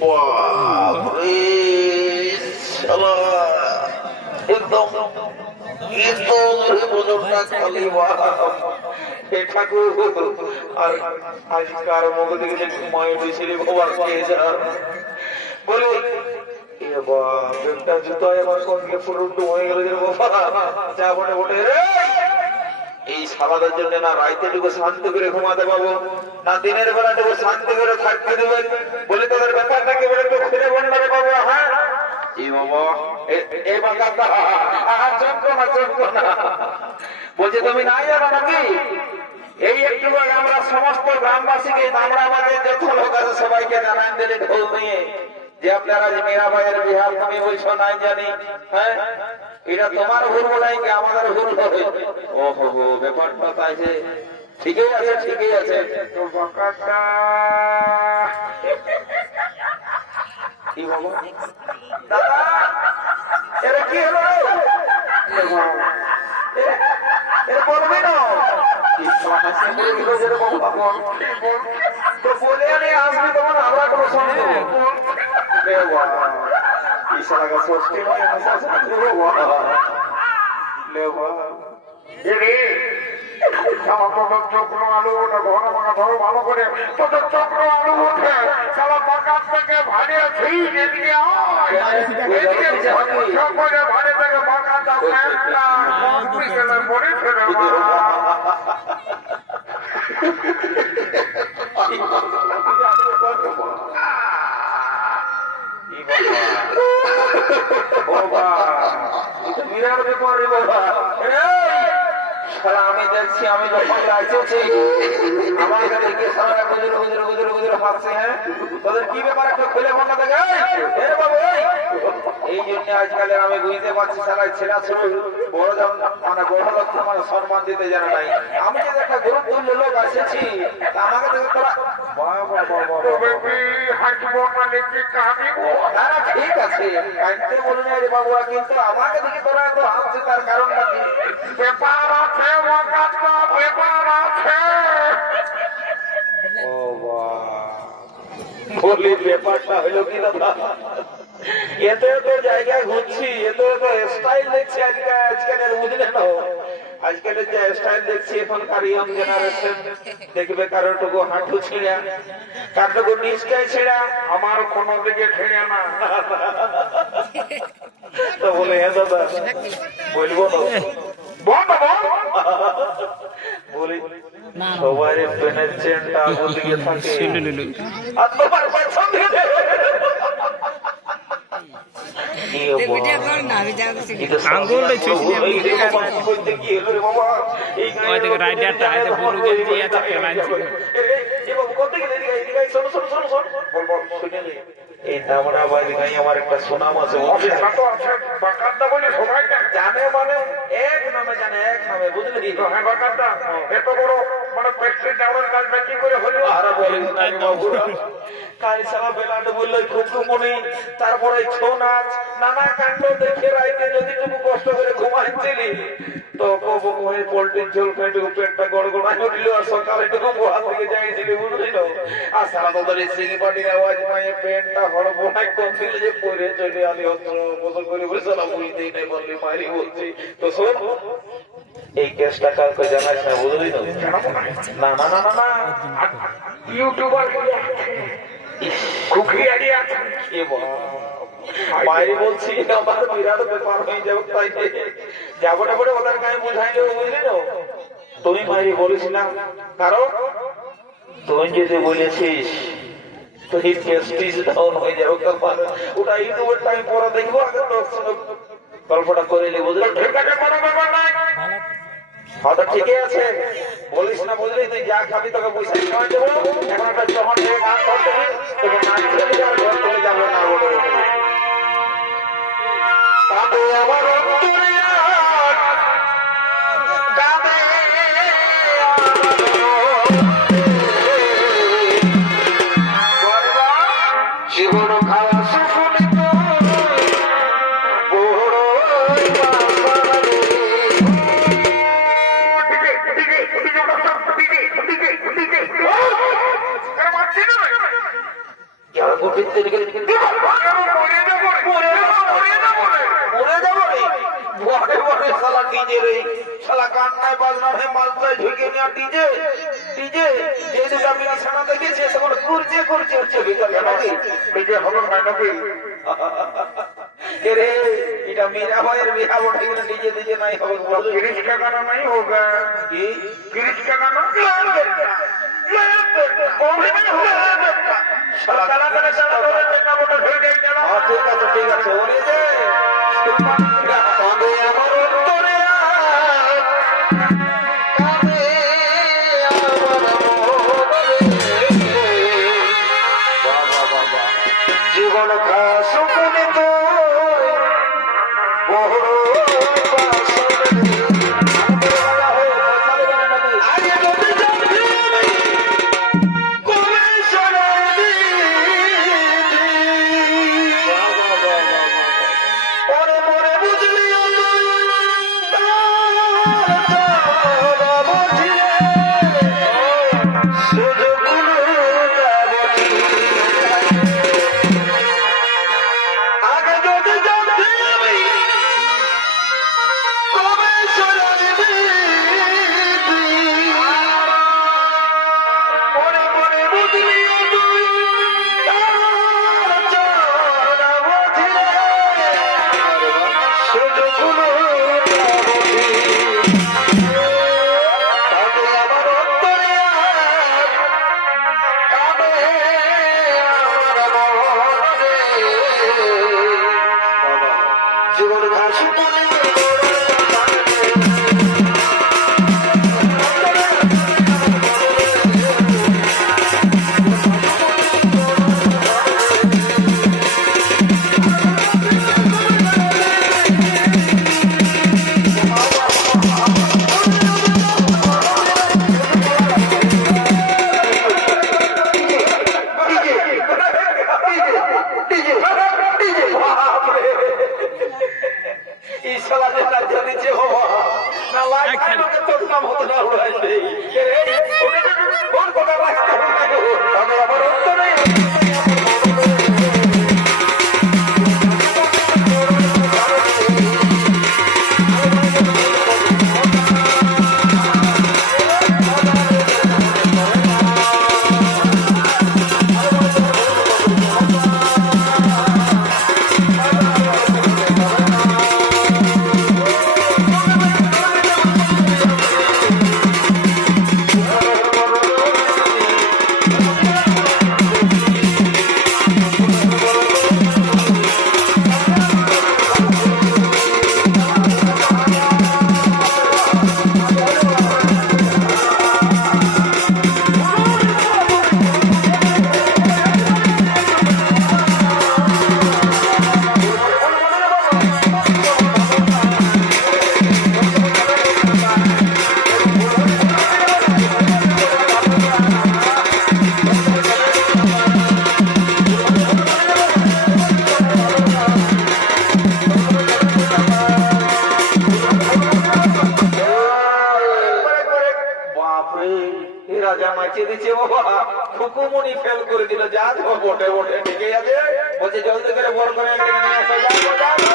বাপরে শালা একদম বদলটা খালি হে ঠাকুর আর আজকার মুখ থেকে যে ঘুমায় বসে রে বাবা কে জান বলে একটা জুতায় আমার সঙ্গে ফুরুন্ডু হয়ে গেল রে বাবা যা বটে বটে রে এই সালাদের জন্য না রাইতেটুকু শান্তি করে ঘুমাতে পাবো না দিনের বেলাটুকু শান্তি করে থাকতে দেবেন বলে তোদের ব্যাপারটাকে বলে একটু ফিরে বন্ধারে পাবো হ্যাঁ এই বাবা এই বাঁকাটা চমকো না বলছে তুমি নাই জানো নাকি এই একটু আমরা সমস্ত গ্রামবাসীকে আমরা আমাদের যত লোক আছে সবাইকে জানান দিলে ঢোল নিয়ে যে আপনারা যে মীরাবাইয়ের বিহার তুমি বলছো নাই জানি হ্যাঁ এটা তোমার ভুল নাই কি আমাদের ভুল হবে ও হো ব্যাপারটা তাই যে ঠিকই আছে তো বাঁকাটা কি বাবা দাদা এরা কি হলো এর বলবি না তো বলে আমি আসবি তোমার আমরা কোনো সন্দেহ ইশারা ষষ্ঠী চক্র আলু ওঠে ঘন মাখা ধরো ভালো করে তোদের চক্র আলু ওঠে সালা বাগান থেকে ভাড়ে ভাড়ে থেকে বাগানটা মরে ফেলে বিরাট ব্যাপার রে বাবা আমি দেখছি আমি যখন লাইতেছি আমার কাছে সারা গুজরে হাসছে হ্যাঁ তোদের কি ব্যাপার একটু খুলে বন্ধ থাকে এই জন্য আজকালের আমি বুঝতে পারছি সারা ছেলা ছিল বড় মানে বড় লোক মানে সম্মান দিতে জানা নাই আমি যে একটা গুরুত্বপূর্ণ লোক এসেছি আমাকে দেখে তোরা ঠিক আছে কাঁদতে বলুন রে বাবুয়া কিন্তু আমাকে দেখে তোরা এত হাসছে তার কারণটা কি ব্যাপার আছে ব্যাপার আছে ও বলি ব্যাপারটা হইলো কি দাদা এতে তো জায়গায় ঘুরছি এতে তো স্টাইল দেখছি আজকালের বুঝলে না আজকালের যে স্টাইল দেখছি এখনকার ইয়ং জেনারেশন দেখবে কারোটুকু হাঁটু ছিঁড়া কারোটুকু নিচটায় ছিঁড়া আমার কোন দিকে ছিঁড়ে না তো বলে হ্যাঁ দাদা বলবো বলি সবাই পেনের চেনটা আগুন দিকে থাকে আর তোমার পেছন দিকে এই দামড়া বাড়ি নাই আমার একটা সুনাম আছে জানে মানে এক নামে জানে এক নামে বুঝলি এত বড় মানে কি করে হলো আর বলেন কাল সারা বেলাটা বললো খুবমনি তারপরে ছৌ নাচ নানা কাণ্ড দেখে রাইতে যদি তুমি কষ্ট করে ঘুমাইছিলি তো পোল্ট্রির ঝোল খাইটুকু পেটটা গড়গড়াই উঠলো আর সকালে টুকু গোয়াল থেকে যাইছিলি বুঝলিল আর সারা তোদের সিঁড়ি পাটির আওয়াজ পাইয়ে পেনটা হড় বোনাই কমছিল যে পরে চলে আলি বছর করে বসে না বুঝতেই নেই বললি মারি বলছি তো শোন এই কেসটা কাউকে জানাইস না বুঝলি তো না না না না না ইউটিউবার মায়ের বলছি আমার বিরাট ব্যাপার হয়ে যাবে তাই যাবোটা বলে ওদের গায়ে বোঝাইলে বুঝলি তো তুমি মায়ের বলিস না কারণ তুই যদি বলেছিস তো এই কেসটিস ডাউন হয়ে যাবে ওটা ইউটিউবের টাইম পরে দেখবো আগে গল্পটা করে নিয়ে বুঝলি ঠিক আছে কোনো ব্যাপার নাই হয়তো ঠিকই আছে বলিস না বুঝলি তুই যা খাবি তোকে পয়সা খাওয়াই দেবো এখন একটা যখন গান ধরতে তোকে নাচ চলে যাবে ঘর চলে যাবো না আমার জীবন খাওয়া সুফলিত ভিতরে গেলে মরে যাবো রে বড়ে বড়ে শালা ডিজে রে শালা কান্নায় বাজনায় মালটায় ঢুকে নিয়ে ডিজে ডিজে যে দুটো আমি নিশানা দেখেছি তখন করছে করছে হচ্ছে ডিজে হলো না নাকি রে এটা मेरा भाईर बिहार उठे गए डीजे डीजे नहीं होगा गिरीश का गाना नहीं होगा ये गिरीश का गाना वो भी नहीं होगा चला चला चला चला बेटा मोटा ढेर गई चला हां ठीक है ओरे जे कांदे আমার তোরে কাঁদে আমার বাবা জীবন কা সুকুনে তো হুকুমনি ফেল করে দিল যা বটে বটে ঠিকই আছে বলছে জলদি করে বড় করে একটা নিয়ে আসো যাও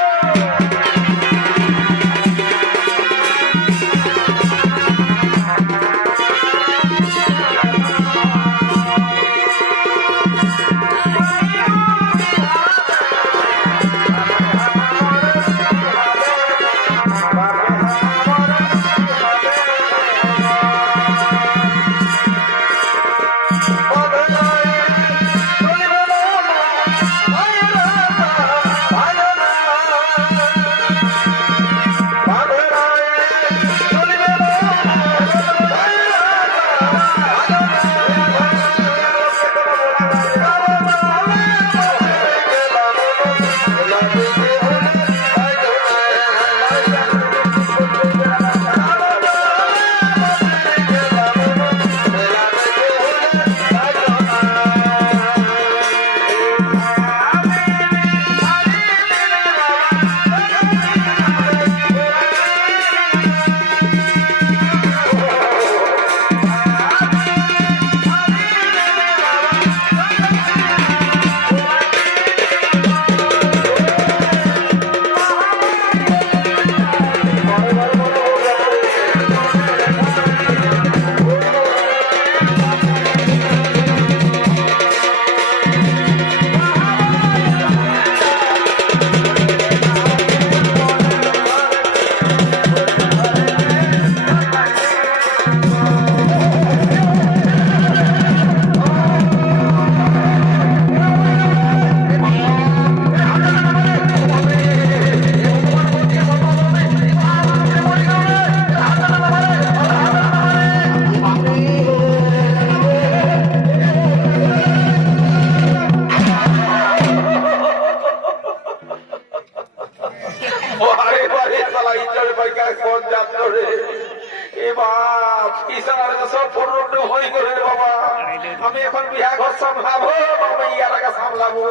সামলাবো।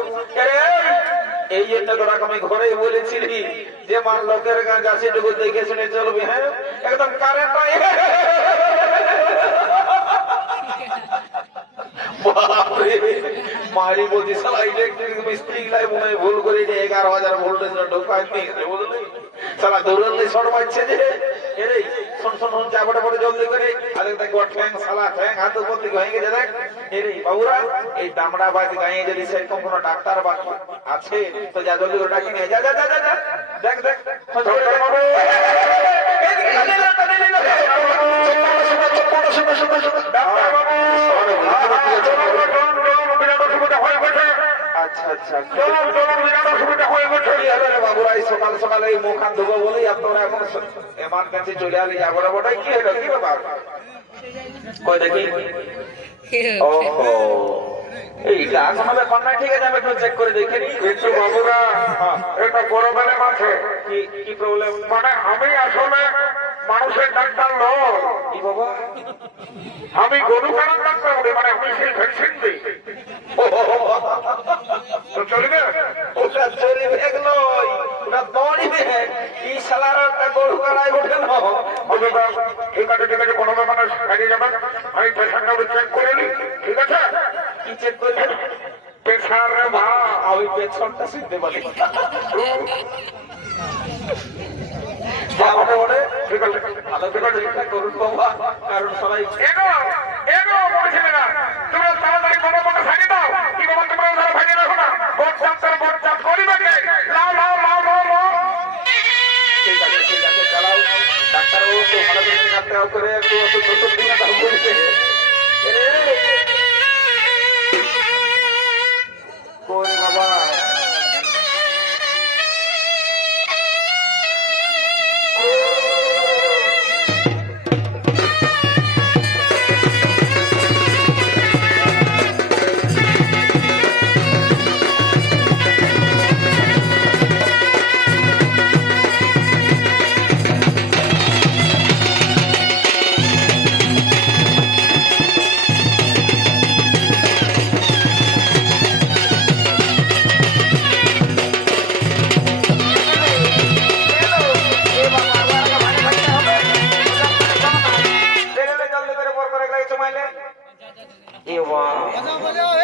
এই জন্য তোরাকে আমি ঘরেই বলেছিলি যে মান লোকের গাছে টুকু দেখে শুনে চলবি। হ্যাঁ একদম কারেন্ট মারি বলছি সালা ইলেকট্রিক মিস্ত্রি লাই মনে হয় ভুল করে 11,000 ভোল্টেজ ঢোকায় নিয়ে বুঝলি সালা দৌড়ালে শর্ট মারছে যে এই শোন শোন শোন চাপড়ে পড়ে জলদি করে আরে দেখ ঠ্যাং সালা ঠ্যাং হাত উপর দিকে হয়ে গেছে দেখ এই বাবুরা এই দামড়াবাজ গায়ে যদি সেরকম কোনো ডাক্তার বাকি আছে তো যা জলদি করে ডাকি নিয়ে যা যা যা যা দেখ দেখ সকাল সকালে মুখ হাত ধোবো বলেই আপনারা এখন এমার্জেন্সি চলে আসলে যাবো না ওটাই কি হলো কি ব্যাপার কই দেখি ওহো এইটা কোনো ব্যাপার না ঠিক আছে আমি একটু চেক করে দেখে নিই একটু বাবুরা এটা প্রবলেম আছে কি প্রবলেম মানে আমি আসলে মানুষের ডাক্তার নয় কি বাবা আমি গরু কারণ ডাক্তার বলি মানে আমি সেই ভ্যাকসিন দিই তো চলবে ওটা চলবে নয় ওটা দৌড়িবে এই শালার একটা গরু কাড়াই ওঠে না ঠিক আছে কোনো ব্যাপার কাজে যাবেন আমি পেশেন্টটা চেক করে নিই ঠিক আছে কি চেক করবে প্রেশার রে মা আমি পেছনটা শুনতে পারি কারণ সবাই বলছিল না তোমরা তাড়াতাড়ি কোনো কোনো ভাঙে দাও কি বাবা তোমরা ধরো ভাঙে রাখো না ভোট চাপ করিবে ঠিক আছে চালাও ডাক্তারবাবু তো ভালো করে চিকিৎসা করে একটু ওষুধ দিন দাও বলছে কই বাবা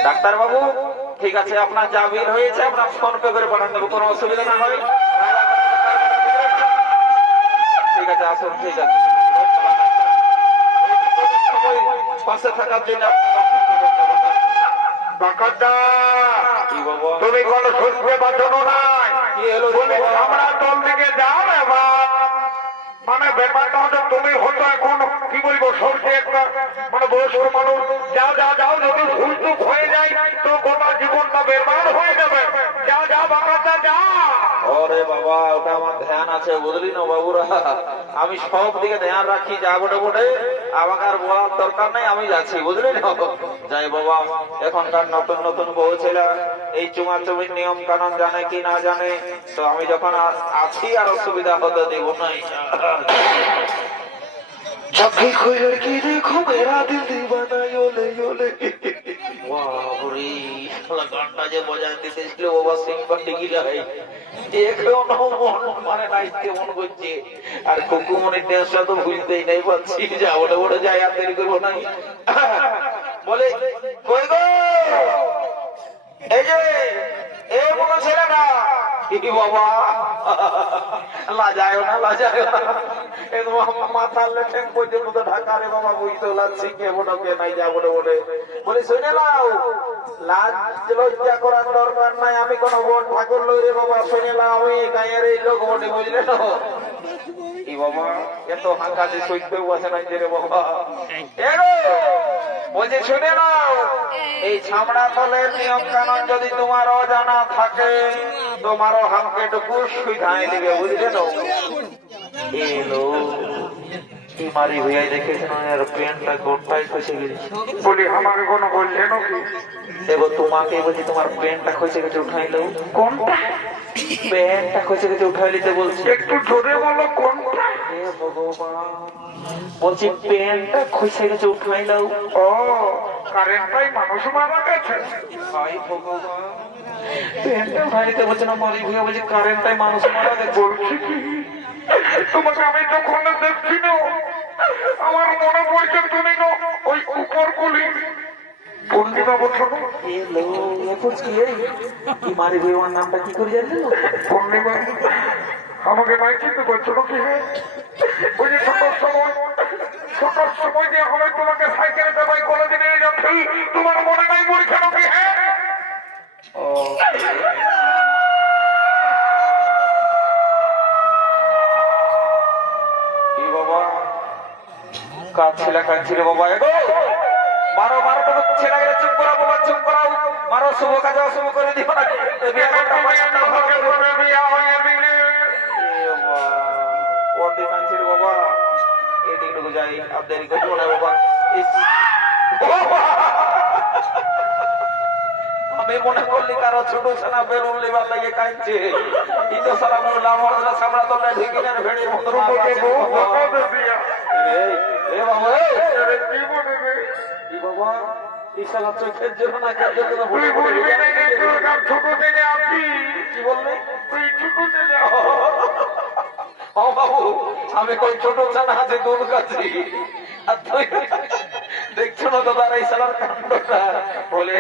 ডাক্তার বাবু ঠিক আছে আপনার যা বিল হয়েছে আপনার ফোন পে করে পাঠান দেবো কোনো অসুবিধা না হয় ঠিক আছে আসুন ঠিক আছে পাশে থাকার জন্য তুমি কোনো শুনতে বাঁচানো নাই তুমি আমরা দল থেকে যাও এবার মানে ব্যাপারটা হচ্ছে তুমি হতো এখন কি বলবো সবচেয়ে একটা মানে বয়স্ক মানুষ যাও যাও যাও যদি ভুল চুক হয়ে যায় তো গোটা জীবনটা বেরবাদ হয়ে যাবে যাও যাও বাংলাটা যাও ওরে বাবা ওটা আমার ধ্যান আছে বুঝলি না বাবুরা আমি সব দিকে ধ্যান রাখি যা বটে বটে আমাকে আর বলার দরকার নেই আমি যাচ্ছি বুঝলি না যাই বাবা এখনকার নতুন নতুন বউ ছেলে এই চুমাচুমির নিয়ম কানুন জানে কি না জানে তো আমি যখন আছি আর অসুবিধা হতে দিব নাই जब भी कोई लड़की देखो मेरा दिल दीवाना योले योले बाबरे गानটা যে বজায় দিতেছিল বাবা সিং পান্ডি গায় দেখো না মন মানে নাইতে মন করছে আর কুকুমনির দেশটা তো ভুলতেই নাই পাচ্ছি যা ওটা ওটা যায় আর দেরি করব না বলে কই গো এই যে এ মনে ছেলে না কি বাবা লাজায় না মাথার লেটেন পর্যন্ত ঢাকা রে বাবা বুঝতে লাগছি কে বটকে নাই যা বটে বটে বলি শুনে নাও লাজ লজ্জা করার দরকার নাই আমি কোন ভোট ঠাকুর লই রে বাবা শুনে নাও আমি গায়ের এই লোক বটে বুঝলে না কি বাবা এত হাঁকাতে সইতে বসে নাই রে বাবা বলছি শুনে নাও এই ছামড়া তলের নিয়ম কানুন যদি তোমার অজানা থাকে তোমারও হামকে টুকু সুইধায় দিবে বুঝলে না এলো মারি ভैया দেখেছেন আর প্যান্টটা গোটাই খসে গেছে বলি আমাকে কোনো বললেন কি দেখো তোমাকে বলছি তোমার প্যান্টটা খসে গেছে উঠাই দাও কোনটা প্যান্টটা খসে গেছে উঠাই নিতে বলছি একটু জোরে বলো কোনটা হে ভগবান বলছি প্যান্টটা খসে গেছে উঠাই দাও ও কারেন্টটাই মানুষ মারা গেছে। ভাই ভগবান, পেনটা ভাইতে বলছে না মারি ভুয়া বলছে কারেন্টটাই মানুষ মারা গেছে। বলছি কি তোমাকে আমি যখন দেখছি না আমার মনে পড়ছে তুমি না ওই উপর গুলি পূর্ণিমা বলছো না? মারি ভুয়ার নামটা কি করে জানলেন? পূর্ণিমা আমাকে নাই চিনতে পারছো না কি? ওই যে ছোট সময় দিয়ে হবে তোমাকে সাইকেলে দেবাই কলেজে নিয়ে যাচ্ছি, তোমার মনে নাই পড়ছে নাকি? হ্যাঁ কি বাবা কাঁদছিল বাবা, এগো মারো মারো তো ছেলে গেলে চুপ করা বাবা, চুপ করাও, মারো শুভ কাজ অশুভ করে দিও না। বাবা এদিকে যাই আপনার বাবা, আমি মনে করলি কারো ছোট ছানা বেরোন লিবার লাগে কাঁদছে, কিন্তু সারা বললাম সামরা তো ঢেকিনের ভেড়ে মতো কি বাবা ইশালা চোখের জন্য না কার জন্য ছোট থেকে আছি। কি বললে? ছোট থেকে ও বাবু আমি কই ছোট ছানা আছে তোর কাছে, আর তুই দেখছো না তো তারা ইশালার কাণ্ডটা বলে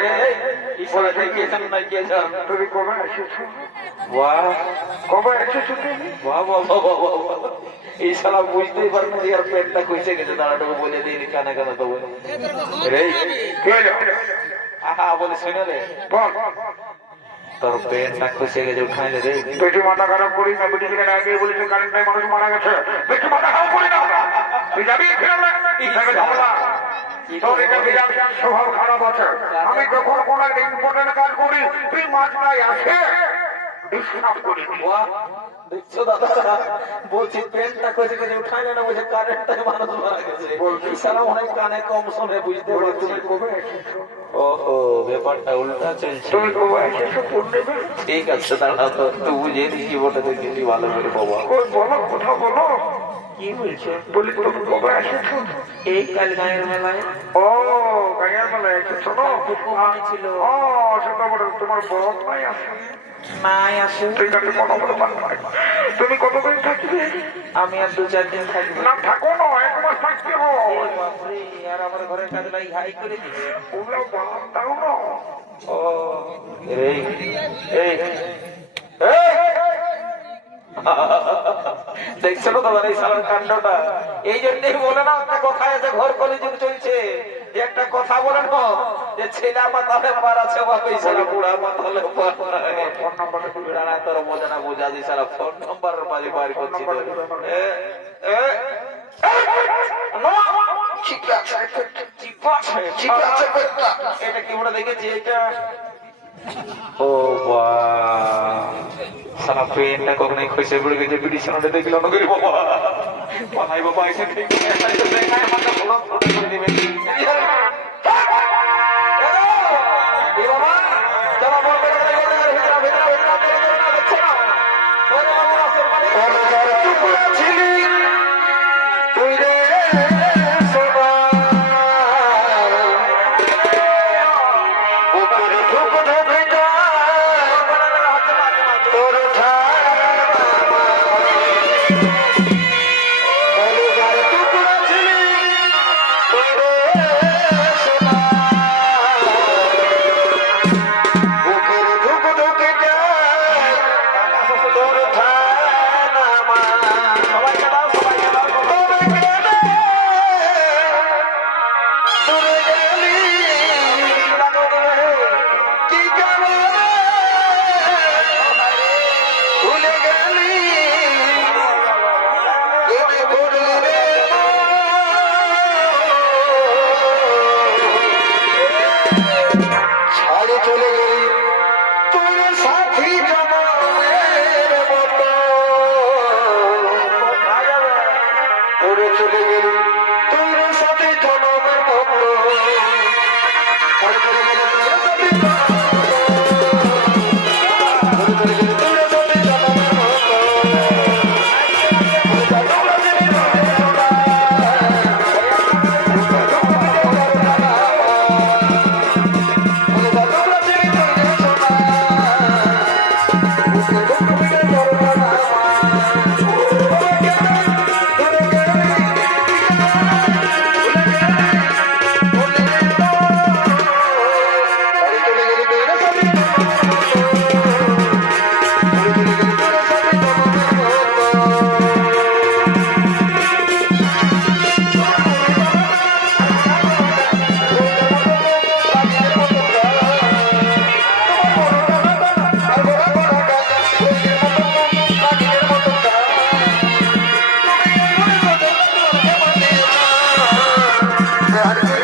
ইশালা দেখিয়েছেন না গিয়েছেন। তুমি কবে এসেছো? বাহ কবে এসেছো তুমি? বাহ বাহ বাহ বাহ, এই শালা বুঝতেই পারবো যে আর পেটটা খুঁজে গেছে, দাঁড়াটাকে বলে দিই কানে কানে তো বলে আহা বলে শুনে রে তোর পেটটা খুঁজে গেছে উঠাই রে। বেশি মাথা খারাপ করি না, বুঝি কিনা আগে বলেছে কারেন্টটাই মানুষ মারা গেছে, বেশি মাথা খারাপ করি না। তুই যাবি ঝামেলা, তোর এটা বিরাট স্বভাব খারাপ আছে। আমি যখন কোন একটা ইম্পর্টেন্ট কাজ করি তুই মাঝখানে আসে ডিস্টার্ব করি। দেখছো দাদা বলছি পেনটা খুঁজে গেছে উঠাই না, বলছে কারেন্টটাই মানুষ মারা গেছে। সারা অনেক কানে কম শুনে বুঝতে পারছি। তুমি কবে এসেছো? ও ব্যাপারটা উল্টা চলছে। তুমি কবে এসেছো? ঠিক আছে দাঁড়া তো তুই বুঝিয়ে দিচ্ছি বটে দেখি ভালো করে বাবা। বলো কথা বলো। কি বলছো? বলি তুমি কবে এসেছো? এই কাল গায়ের মেলায়। ও গায়ের মেলায় এসেছো না? ছিল ও সেটা বলে তোমার বরফ নাই আছে? নাই আসে। ঠিক আছে কোনো ব্যাপার নয়। তুমি কতদিন থাকবে? আমি আর 2-4 দিন থাকবো। না থাকো না, 1 মাস থাকতে হয়। বাপরে আর আমার ঘরের কাজ লাই হাই করে দিছে। ওগুলো বাদ দাও না। ও এই এই দেখছো তো তোমার এই সালার কাণ্ডটা? এই জন্যই বলে না একটা কথা আছে, ঘর কলিযুগ চলছে, একটা কথা বলে না যে ছেলে মাতালে পার আছে বাবা, এই সালা বুড়া মাতালে পার নাই। ফোন নাম্বারটা দিবে না তোর মজা না বোঝা দি সালা ফোন নাম্বার বাড়ি বাড়ি করছি তো। এটা কি মনে দেখেছি এটা? ও বাহ সালা পেনটা কখনোই খুঁজে পড়ে গেছে, ব্রিটিশ সামনে দেখলাম করি বাবা পালাই বাবা এসে ঠিক দিবে। সবাই আজকে